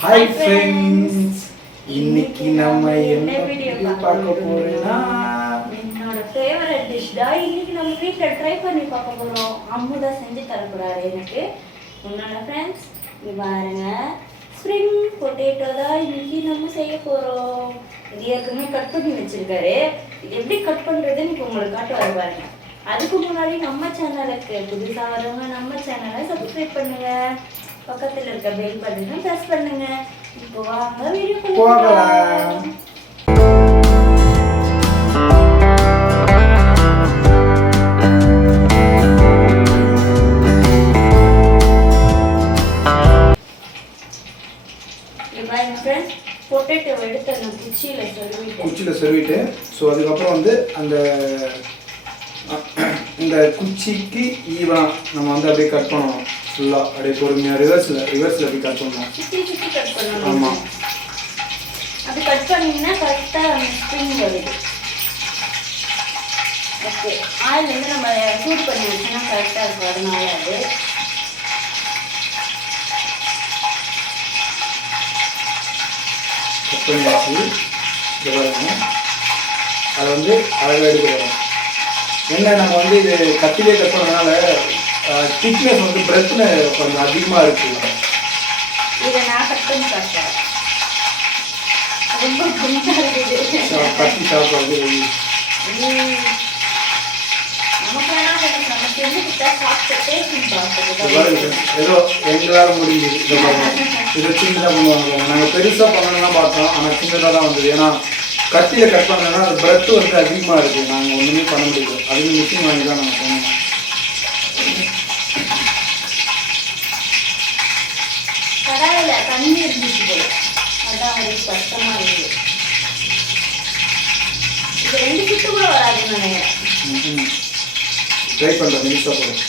Hi friends, இன்னைக்கு நம்ம என்ன வீடியோ பார்க்க போறோம்னா என்னோட ஃபேவரட் டிஷ் தான். இன்னைக்கு நம்ம வீட்ல ட்ரை பண்ணி பார்க்க போறோம். அம்மு தான் செஞ்சு தர போறாரு எனக்கு. என்னோட ஃப்ரெண்ட்ஸ், இங்க பாருங்க, ஸ்ப்ரிங் பொட்டேட்டோ தான் இன்னைக்கு நம்ம செய்ய போறோம். இது ஏற்கனவே கட் பண்ணி வச்சிருக்காரு. இது எப்படி கட் பண்றதுன்னு இப்போ உங்களுக்கு காட்டுவாரு பாருங்க. அதுக்கு முன்னாடி நம்ம சேனலுக்கு புதுசாக வரவங்க நம்ம சேனலை சப்ஸ்கிரைப் பண்ணுங்க, பக்கத்தில் இருக்க பெல் பட்டனை பிரஸ் பண்ணுங்க. இப்போ வாங்க வீடியோ போகலாம். பொட்டேட்டோ எடுத்து அந்த குச்சியில் செருவிட்டு ஸோ அதுக்கப்புறம் வந்து அந்த இந்த குச்சிக்கு ஈவனாக நம்ம வந்து அப்படியே கட் பண்ணணும். ஃபுல்லாக அப்படியே பொறுமையாக ரிவர்ஸில் அப்படி கட் பண்ணணும். சுற்றி கட் பண்ணணும். ஆமாம், அது கட் பண்ணிங்கன்னா கரெக்டாக அந்த ஸ்ப்ரிங் வருது. ஓகே, ஆயில் வந்து நம்ம சூட் பண்ணி வச்சோன்னா கரெக்டாக இருக்கும். அதனால அது கட் பண்ணி வச்சு அதை வந்து அழகாக எடுக்க வரும். என்ன நம்ம வந்து இது கத்திலே கட் பண்ணதுனால திக்னஸ் வந்து பிரச்சனை கொஞ்சம் அதிகமாக இருக்குது. இதை நான் கட் பண்ணி காட்டுறேன். ரொம்ப குண்டாக இருக்குது. கத்தி சாப்பிட்றது ஏதோ எங்களால் முடிஞ்சது. இதை சின்னதாக பண்ணுவாங்க. நாங்கள் பெருசாக பண்ணணும்னா பார்த்தோம், ஆனால் சின்னதாக தான் வந்தது. ஏன்னா கத்தியில் கட் பண்ணோம்னா அது பிரெத்து வந்து அதிகமாக இருக்குது. நாங்கள் ஒன்றுமே பண்ண முடியல. அதுக்கு மிஷின் வாங்கி தான் நாங்கள் பண்ணோம். கடாயில தண்ணி இருந்துச்சு போல, அதான் அவங்களுக்கு கஷ்டமா இருக்குது. இது 2 சுத்து கூட வராதுன்னு நினைக்கிறேன். ட்ரை பண்ணுறேன், மினிஷாக போகிறோம்.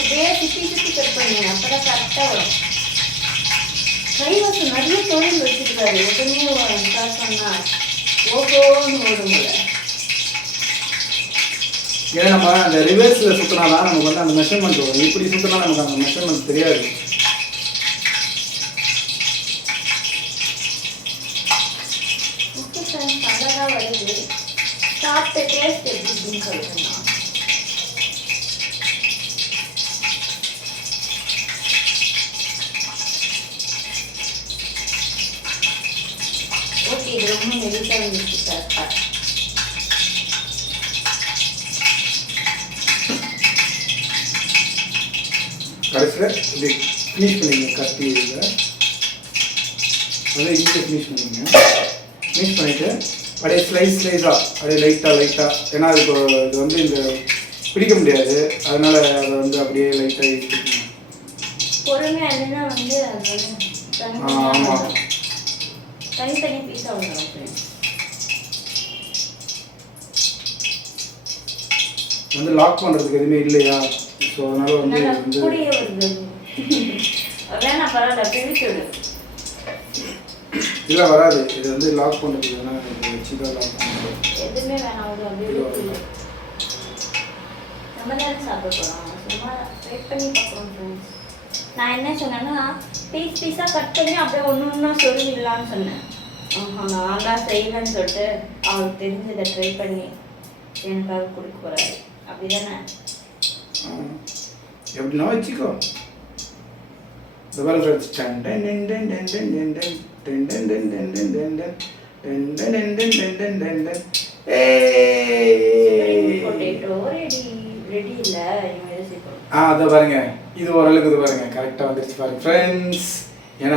அப்படியே சுற்றி கட் பண்ணுங்க, அப்பதான் கரெக்டாக வரும். கைவசம் நிறைய தொழில் வச்சுருக்காரு. எதுவுமே ஸ்டார்ட் பண்ணா ஓகோன்னு ஓடுங்கள. ஏன்னா நம்ம அந்த ரிவர்ஸில் சுற்றினாதான் நமக்கு வந்து அந்த மெஷர்மெண்ட் வரும். இப்படி சுற்றினா நமக்கு அந்த மெஷர்மெண்ட் தெரியாது. ஓகே ஃப்ரெண்ட்ஸ், நல்லா வருது. சாப்பிட்ட டேஸ்ட் எப்படின்னு சொல்லுங்க. ஓகே, இது ரொம்ப மெலிசாக இருந்துச்சு சார். கடைசியில் இப்படி ஃபினிஷ் பண்ணிங்க. கத்தி இதில் அப்படியே ஈஸியாக ஃபினிஷ் பண்ணிங்க. ஃபினிஷ் பண்ணிவிட்டு அப்படியே ஸ்லைஸாக அப்படியே லைட்டாக ஏன்னா இப்போ இது வந்து இந்த பிடிக்க முடியாது. அதனால் அதை வந்து அப்படியே லைட்டாக யூஸ் பண்ணிக்கணும். பொறுமையாக இல்லைன்னா வந்து அது ஆமாம், தனித்தனி பீஸாக வந்துடும். வந்து லாக் பண்ணுறதுக்கு எதுவுமே இல்லையா? ஸோ அதனால் வந்து கூடிய வருது. வேணாம், பரவாயில்ல, பிரிச்சு விடு. இல்லை வராது. இது வந்து லாக் பண்ணுறதுக்கு வேணால் வச்சு தான் லாக் பண்ணுறது. எதுவுமே வேணாம், அது அப்படியே நம்ம தானே சாப்பிட போகிறோம். சும்மா வெயிட் பண்ணி பார்க்குறோம் ஃப்ரெண்ட்ஸ். நான் என்ன சொன்னேன்னா, பீஸாக கட் பண்ணி அப்படியே ஒன்று சொல்லிடலான்னு சொன்னேன். நான் தான் செய்வேன்னு சொல்லிட்டு அவருக்கு தெரிஞ்சதை ட்ரை பண்ணி எனக்காக கொடுக்க போகிறாரு. அப்படி தானே? எப்படின்னா வச்சுக்கோ. இந்த வேலை ஃப்ரெண்ட்ஸ், ரெடி இல்லை. அதை பாருங்க, இது ஓரளவுக்கு இது பாருங்க கரெக்டாக வந்துருச்சு பாருங்க ஃப்ரெண்ட்ஸ். ஏன்னா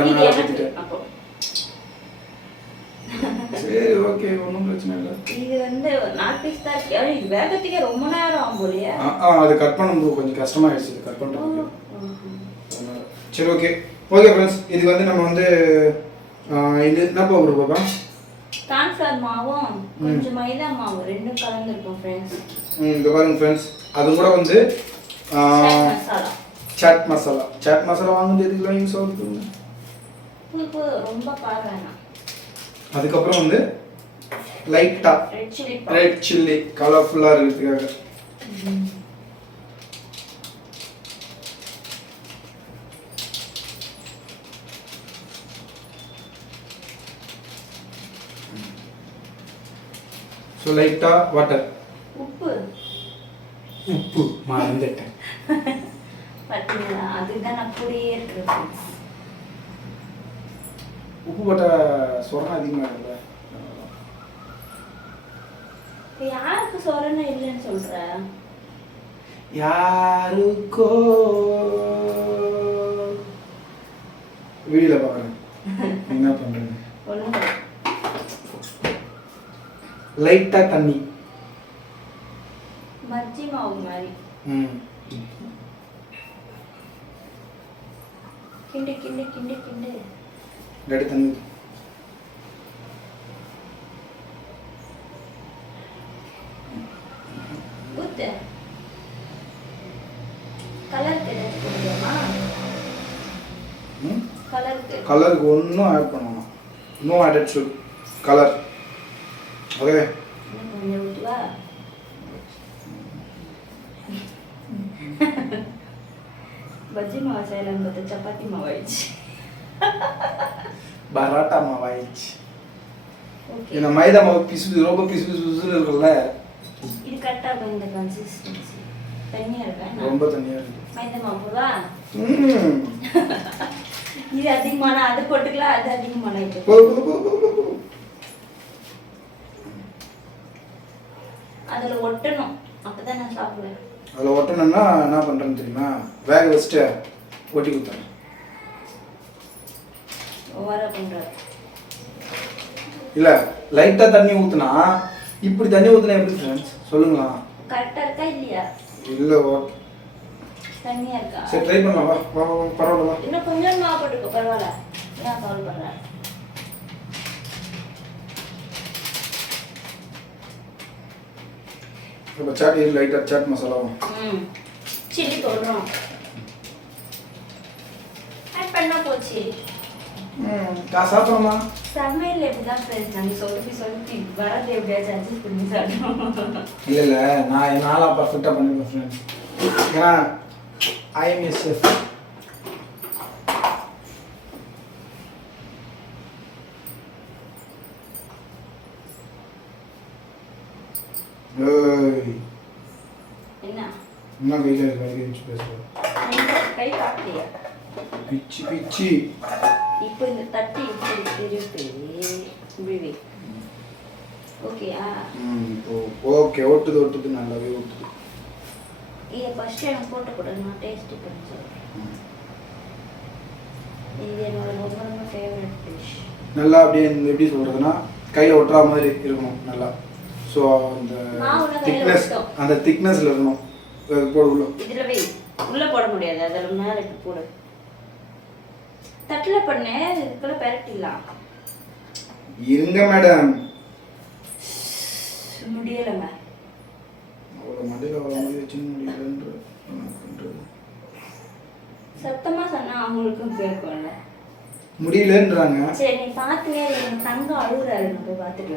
சரி, ஓகே, ஒன்றும் பிரச்சனை இல்லை. இது வந்து 4 பீஸ் தான் இருக்கு. இது வேகத்துக்கே ரொம்ப நேரம் ஆகும் போலையே. அது கட் பண்ணும்போது கொஞ்சம் கஷ்டமாயிடுச்சு இது கட் பண்ணுறது. சரி, ஓகே ஃப்ரெண்ட்ஸ். இதுக்கு வந்து நம்ம வந்து இது என்ன பவுடர் பாப்பா? கார்ன்ஃப்ளவர் மாவும் கொஞ்சம் மைதா மாவு ரெண்டும் கலந்துருக்கும் ஃப்ரெண்ட்ஸ். இந்த பாருங்க ஃப்ரெண்ட்ஸ், அது கூட வந்து சாட் மசாலா வாங்குறது எதுக்குலாம் யூஸ் ஆகுது? உங்களுக்கு ரொம்ப காரம் வேணாம். அதுக்கப்புறம் வந்து லைட்டாக ரெட் சில்லி கலர்ஃபுல்லாக இருக்கிறதுக்காக. ஸோ லைட்டாக வாட்டர். உப்பு மறந்துட்டேன். பார்த்தீங்களா, அதுதான் அப்படியே இருக்கு ஃப்ரெண்ட்ஸ். உப்பு போட்டால் சொரணம் அதிகமாக இருக்குல்ல. இப்போ யாருக்கு சொரணம் இல்லைன்னு சொல்ற? யாருக்கோ வீடியோல பார்க்குறேன். என்ன பண்ணுறேன்? ஒன்றும் லைட்டாக தண்ணி, பஜ்ஜி மாவு மாதிரி கிண்டு கிண்டு கிண்டு கிண்டு. ரெடி தண்ணி. ஊத்து. கலருக்கு ஏதாச்சும் போடுவோமா? கலருக்கு கலருக்கு ஒன்றும் ஆட் பண்ணணும். No added should colour. Okay, கொஞ்சம் ஊற்றுவா. பஜ்ஜி மாவு செய்யலான்னு பார்த்தா சப்பாத்தி மாவு ஆயிடுச்சு. பரோட்டா மாவு ஆயிடுச்சு. ஓகே, இந்த மைதா மாவு பிசு ரொம்ப பிசு பிசுன்னு இருக்குல்ல. இது கரெக்டாக இருக்கும். இந்த கன்சிஸ்டன்சி தண்ணியாக இருக்கா? ரொம்ப தண்ணியாக இருக்கு. மைதா மாவு போடுவா. இது அதிகமான அது போட்டுக்கலாம், அது அதிகமான இது. அதில் ஒட்டணும், அப்பதான் நான் சாப்பிடுவேன். அதில் ஒட்டணும்னா என்ன பண்ணுறேன்னு தெரியுமா? வேக வச்சுட்டு ஒட்டி கொடுத்தேன். ஓவரா பண்றாரு. இல்லை, லைட்டாக தண்ணி ஊற்றுனா இப்படி தண்ணி ஊற்றுனா எப்படி ஃப்ரெண்ட்ஸ் சொல்லுங்களா? கரெக்டாக இருக்கா இல்லையா? இல்லை, தண்ணியாக இருக்கா? சரி ட்ரை பண்ணலாம். வா வா வா, பரவாயில்ல வா. இன்னும் கொஞ்சம் மாவு போட்டுக்கோ, பரவாயில்ல. ஏன் கவலை பண்ணுறேன்? இப்போ சாட் லைட்டாக சாட் மசாலாவும் சில்லி போடுறோம். ஆட் பண்ணா போச்சு. சாப்பிட்றோமா? சமையல் எப்படிதான் ஃப்ரெண்ட்ஸ் நாங்கள் சொல்லி வரது எப்படியாச்சும் அட்ஜஸ்ட் பண்ணி சாப்பிடுவோம். இல்லை இல்லை, நான் நாளாக பர்ஃபெக்டாக பண்ணிப்பேன் ஃப்ரெண்ட்ஸ். ஏன்னா ஐ எம் எ செஃப். என்ன கையில் கை வச்சு பேசுகிறேன்? கை காட்டியா? பிச்சு பிச்சு. இப்போ இந்த தட்டி இப்படி ஓகேயா? ஓகே, ஒட்டுது நல்லாவே ஒட்டுது. ஃபர்ஸ்ட் எனக்கு போட்டக்கூடாது, நான் டேஸ்ட்டு பண்ணி சொல்கிறேன். இது என்னோட ரொம்ப ரொம்ப ஃபேவரட் டிஷ். நல்லா அப்படியே எப்படி சொல்கிறதுனா கையில் ஒட்டுற மாதிரி இருக்கணும் நல்லா. ஸோ அந்த திக்னஸில் இருக்கணும். போடு உள்ள. இதில் வை, உள்ளே போட முடியாது, அதில் மேலே இப்படி போடு. தட்டில் பண்ணு, இதுக்குள்ள பெரட்டிடலாம். இருங்க மேடம், முடியலைங்க. அவ்வளோ மண்டையில் அவ்வளோ மாதிரி வச்சு முடியலன்ற சத்தமாக சொன்னால் அவங்களுக்கும் கேட்கும்ல. முடியலன்றாங்க. சரி, நீ பார்த்துனே என் தங்கம் அழுகுறாரு, போய் பார்த்துட்டு.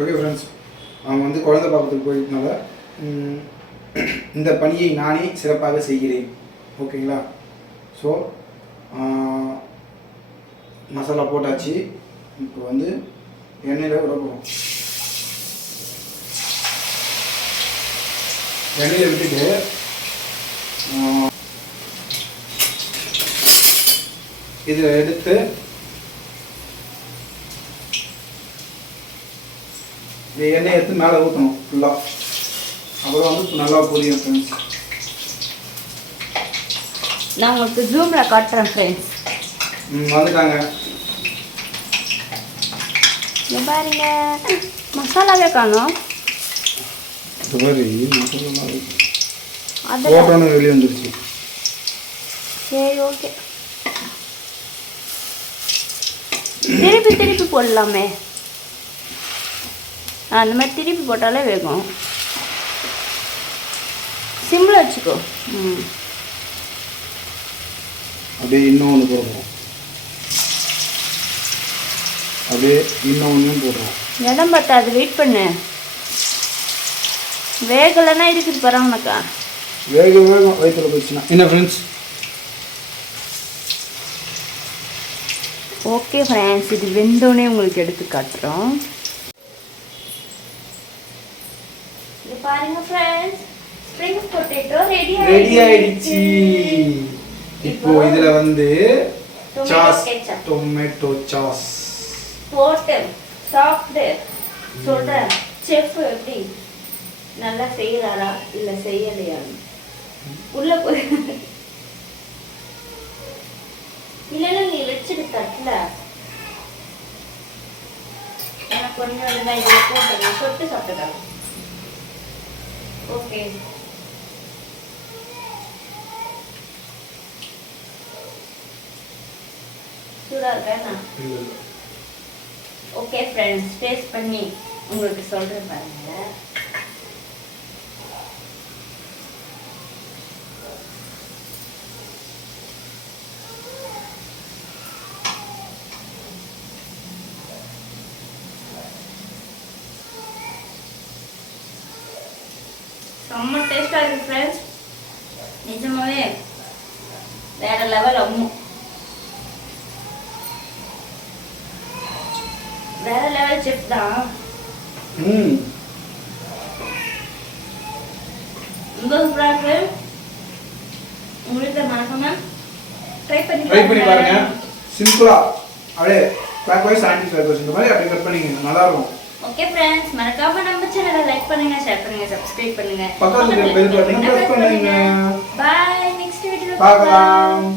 ஓகே ஃப்ரெண்ட்ஸ், அவங்க வந்து குழந்தை பார்க்கறதுக்கு போயிருந்தனால இந்த பணியை நானே சிறப்பாக செய்கிறேன். ஓகேங்களா? ஸோ மசாலா போட்டாச்சு. இப்போ வந்து எண்ணெயில் விட போகிறோம். எண்ணெயில் விட்டுட்டு இதில் எடுத்து இந்த எண்ணெய் எடுத்து மேலே ஊற்றணும் ஃபுல்லாக. அப்புறம் வந்து நல்லா பொரியும் ஃப்ரெண்ட்ஸ். நான் உங்களுக்கு ஜூமில் காட்டுறேன் ஃப்ரெண்ட்ஸ். வந்துட்டாங்க. இங்கே பாருங்க, மசாலாவே காணும். அதெல்லாம் வெளியே வந்துருச்சு. சரி, ஓகே. திருப்பி திருப்பி போடலாமே. அந்த மாதிரி திருப்பி போட்டாலே வேகும். சிம்மில் வச்சுக்கோ. அப்படியே இன்னொன்று போடுறோம். அப்படியே இன்னொன்றையும் போடுறோம். இடம் பார்த்தா அது வெயிட் பண்ணு. வேகலைன்னா இருக்குது பாரு உனக்கா. வேகம் வயிற்றுல போயிடுச்சுன்னா என்ன ஃப்ரெண்ட்ஸ். ஓகே ஃப்ரெண்ட்ஸ், இது வெந்தோடனே உங்களுக்கு எடுத்து காட்டுறோம். இது பாருங்க ஃப்ரெண்ட்ஸ், ஸ்ப்ரிங் பொட்டேட்டோ ரெடி ஆயிடுச்சு. இப்போ இதுல வந்து டொமேட்டோ சாஸ் போட்டு சாப்பிட்டு சொல்றேன். செஃப் எப்படி நல்லா செய்யறாரா இல்ல செய்யலையா உள்ள போய். இல்ல நீ வச்சுட்டு தட்டல எனக்கு கொஞ்சம் இதுல போட்டு சொட்டு சாப்பிட்டுக்கலாம். ஓகே, சூடா இருக்கா? ஓகே ஃப்ரெண்ட்ஸ், டேஸ்ட் பண்ணி உங்களுக்கு சொல்றேன் பாருங்க. செம்ம டேஸ்டா இருக்கு ஃப்ரெண்ட்ஸ். நிஜமாவே வேற லெவல். வேற லெவல் செஃப் தான். ரொம்ப சூப்பரா இருக்கு. உங்களுக்கு மறக்காம ட்ரை பண்ணி பாருங்க. சிம்பிளா அப்படியே பேக் வைஸ் 75% இந்த மாதிரி அப்படியே கட் பண்ணிங்க, நல்லா இருக்கும். ஓகே ஃப்ரெண்ட்ஸ், மறக்காம நம்ம சேனலை லைக் பண்ணுங்க, ஷேர் பண்ணுங்க, சப்ஸ்கிரைப் பண்ணுங்க, பக்கத்துல பெல் பட்டனை பிரஸ் பண்ணுங்க. பை. நெக்ஸ்ட் வீடியோல பார்க்கலாம்.